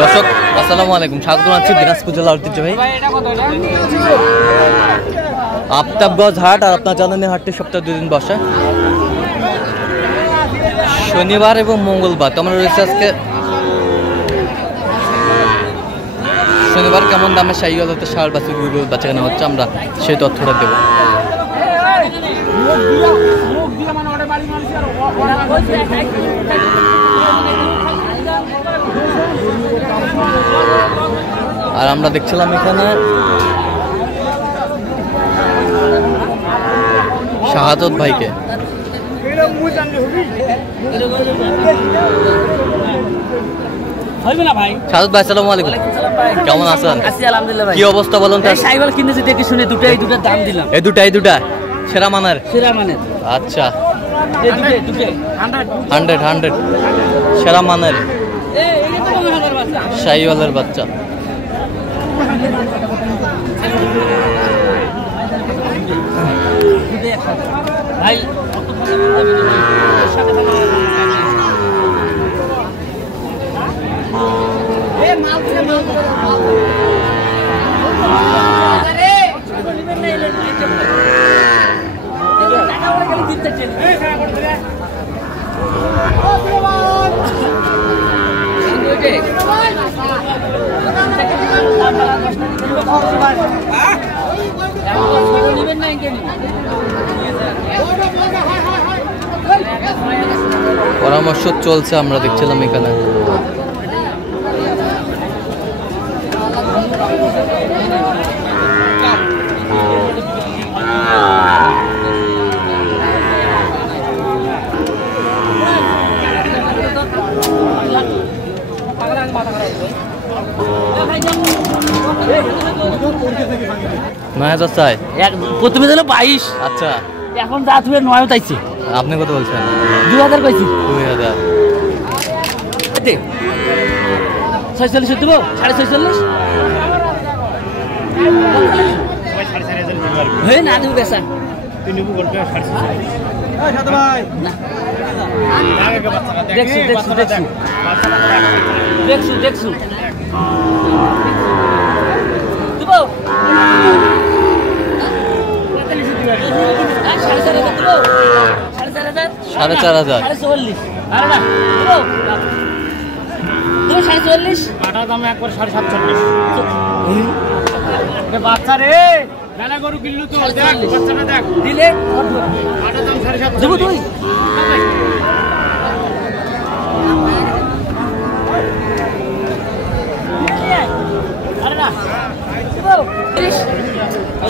দর্শক আসসালামু আলাইকুম, স্বাগত জানাচ্ছি দিনাজপুর জেলা ঐতিহ্যবাহী আফতাবগঞ্জ হাট। আর আপনার জানেন হাটটি সপ্তাহে 2 দিন বসে, শনিবার এবং মঙ্গলবার। তো আমরা রয়েছে আজকে শনিবার। কেমন দামে শাহিওয়াল হতে ষাঁড় বাছুর গরু বেচা কেনা হচ্ছে, আমরা সেই তথ্যটা দেব। আর আমরা দেখছিলাম এখানে শাহাদত ভাইকে। শাহাদত ভাই আসসালামু আলাইকুম, কেমন আছেন? কি অবস্থা বলুন তো? শাহিওয়াল কিনেছি দেখে শুনে দুটার দাম দিলাম। এই দুটা সেরা মানের। আচ্ছা, 100 সেরা মানের শাহিওয়ালের বাচ্চা। ভাই পরামর্শ চলছে, আমরা দেখছিলাম এখানে। প্রথমে দিল 22। আচ্ছা, এখন যা তুমি 9 চাইছি। আপনি কত বলছেন? 2000 কইছি। 2000 46 দেব। 46.5 হয়ে না দেবো বেচা। দেখছু দেবো। 4,500 বাচ্চা রে গরু কিনলু তো দিলে দেবো তুই।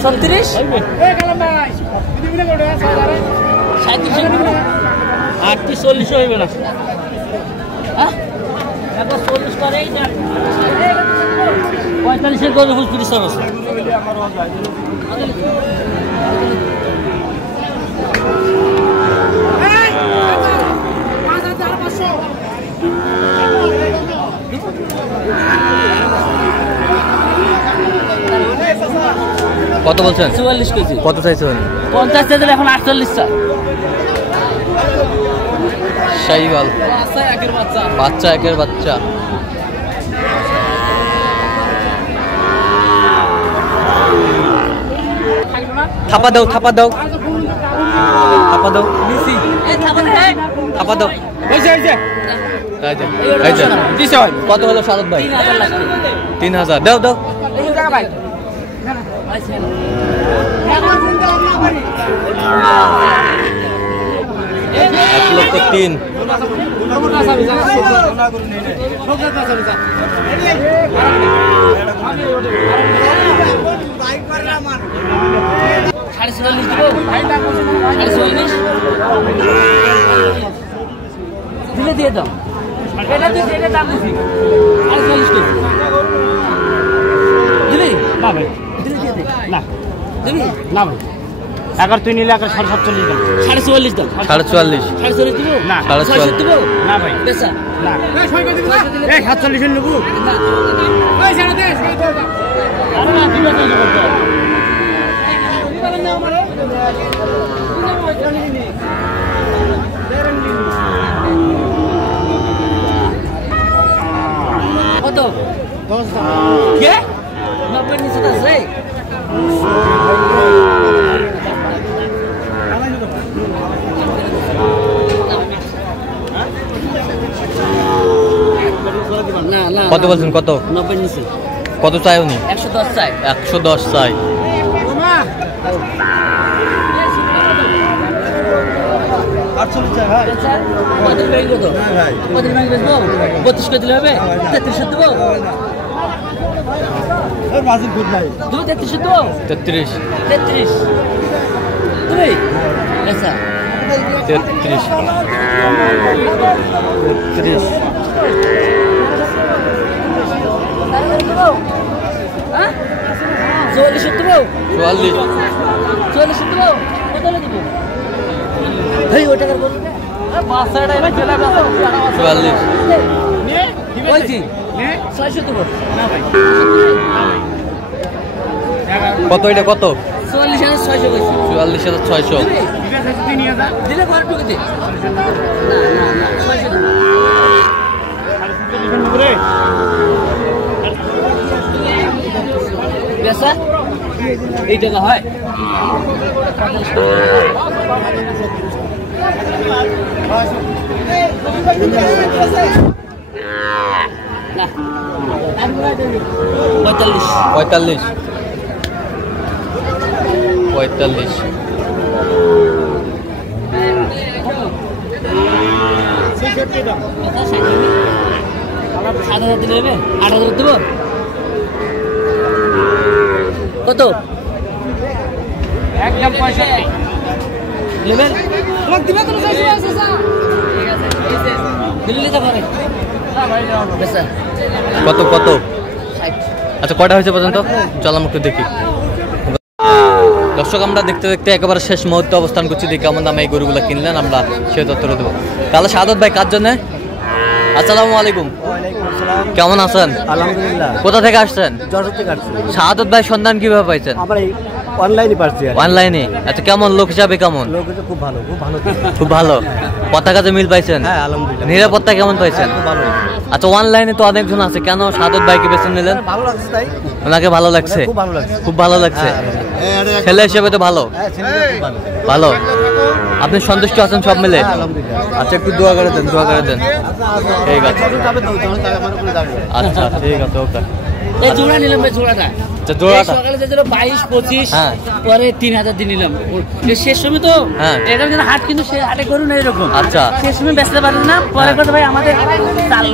সত্তিরিশ 40 হইবে না। 45 করে 35 আছে। কত বলছেন? 44 কেজি। কত চাইছেন? 50 চাইলে এখন 48 চা। শাহিওয়াল বাচ্চা, একের বাচ্চা। থাপা দাও কত হলো শাহাদত ভাই? 3000 দাও 1,03,000। দিলে দিয়ে দাও। দিলি না ভাই, না ভাই। এগার তুই নিলে 47 দাম। 44 দাম। 44 দিব না। 46 দিব না ভাই। বেচা না। 47 নেবো না। ছেড়ে দে। আরে না দিলে তো করতে হবে। কত কত 10 কে 90 নিচে তো আছে না না কত বলছেন? কত? 90 নিচে। কত চাই উনি? 110 চাই। 110 চাই। তেত্রিশ। চুয়াল্লিশ। কত এটা? কত? 44,600। এই টাকা হয় পঁয়তাল্লিশ। কত? একদম 65 নেবেন? লোক দিবে কোন সাইজ আছে স্যার? ঠিক আছে দিল্লি তো করে না ভাই যাও বেশা। কত? 60। আচ্ছা কয়টা হয়েছে পর্যন্ত? চল আমরা একটু দেখি। দর্শক আমরা দেখতে দেখতে একেবারে শেষ মুহূর্তে অবস্থান করছি। দেখি কেমন দামে এই গরুগুলো কিনলেন, আমরা সে তথ্য দেবো। তাহলে সাদত ভাই কার জন্য? আসসালামু আলাইকুম। কেমন আছেন? আলহামদুলিল্লাহ। কোথা থেকে আসছেন? যশোর থেকে আসছি। সাদত ভাই সন্ধান কিভাবে পাইছেন? আমরা এই অনলাইনে পাচ্ছি। অনলাইনে। আচ্ছা কেমন লোক হিসাবে কেমন? লোক তো খুব ভালো, খুব ভালো। খুব ভালো। পতাকাতে মিল পাইছেন? হ্যাঁ আলহামদুলিল্লাহ। নিরাপত্তা কেমন পাইছেন? খুব ভালো। আচ্ছা অনলাইনে তো অনেকজন আছে, কেন সাদত ভাইকে বেছে নিলেন? ভালো লাগছে তাই। ওনাকে ভালো লাগছে? খুব ভালো লাগছে। খুব ভালো লাগছে। হ্যাঁ, ছেলে হিসেবে তো ভালো। হ্যাঁ ছেলেটা খুব ভালো। ভালো। আপনি সন্তুষ্ট আছেন সব মিলে? হ্যাঁ, আলহামদুলিল্লাহ। আচ্ছা একটু দোয়া করে দেন, দোয়া করে দেন। ঠিক আছে। যাবে তো যখন টাকা আমার উপরে যাবে। আচ্ছা ঠিক আছে, ওকে। এই জোড়া নিলাম ভাই, জোড়াটা আচ্ছা জোড়াটা সকালে যে 22-25 হ্যাঁ। পরে 3000 দিয়ে নিলাম। শেষ সময় তো হ্যাঁ। এখানে যেন হাট, কিন্তু সে হাটে করুন এরকম। আচ্ছা। শেষ সময় বেচতে পারেন না, পরে কথা ভাই আমাদের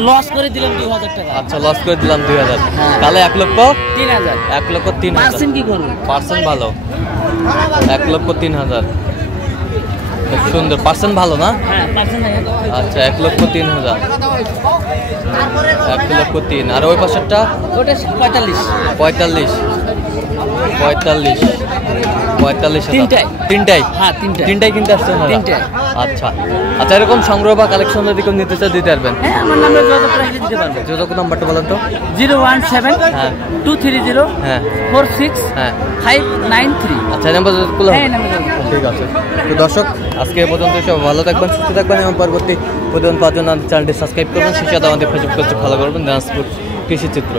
লস করে দিলাম 2000 টাকা। আচ্ছা লস করে দিলাম 2000। তাহলে 3000 1,03,000। পার্সেন্ট কি করুন? পার্সেন্ট ভালো। 1,03,000। খুব সুন্দর। পার্সেন্ট ভালো না? হ্যাঁ পার্সেন্ট। আচ্ছা 1,03,000। 1,03,000। আর ওই পাশেরটা? ওটা 45। 45,000। তিনটায়? তিনটায়? হ্যাঁ তিনটায়। তিনটায় কিনতে আসছেন? তিনটায়। আচ্ছা আচ্ছা, এরকম সংগ্রহ বা কালেকশন যদি কেউ নিতে চায় দিতে পারবেন? হ্যাঁ আমার নামে যোগাযোগ করে দিতে পারবে। যোগাযোগ নাম্বারটা বলেন তো। 017 হ্যাঁ। 230 হ্যাঁ 46 হ্যাঁ। 593। আচ্ছা এই নাম্বার যোগাযোগ করলে হবে? হ্যাঁ, এই নাম্বার যোগাযোগ করলে। ঠিক আছে। তো দর্শক আজকে এ পর্যন্ত, সব ভালো থাকবেন, সুস্থ থাকবেন এবং পরবর্তী প্রতিদিন পাওয়ার জন্য চ্যানেলটি সাবস্ক্রাইব করবেন। সেই সাথে আমাদের ফেসবুক পেজটি ফলো করবেন, দিনাজপুর কৃষি চিত্র।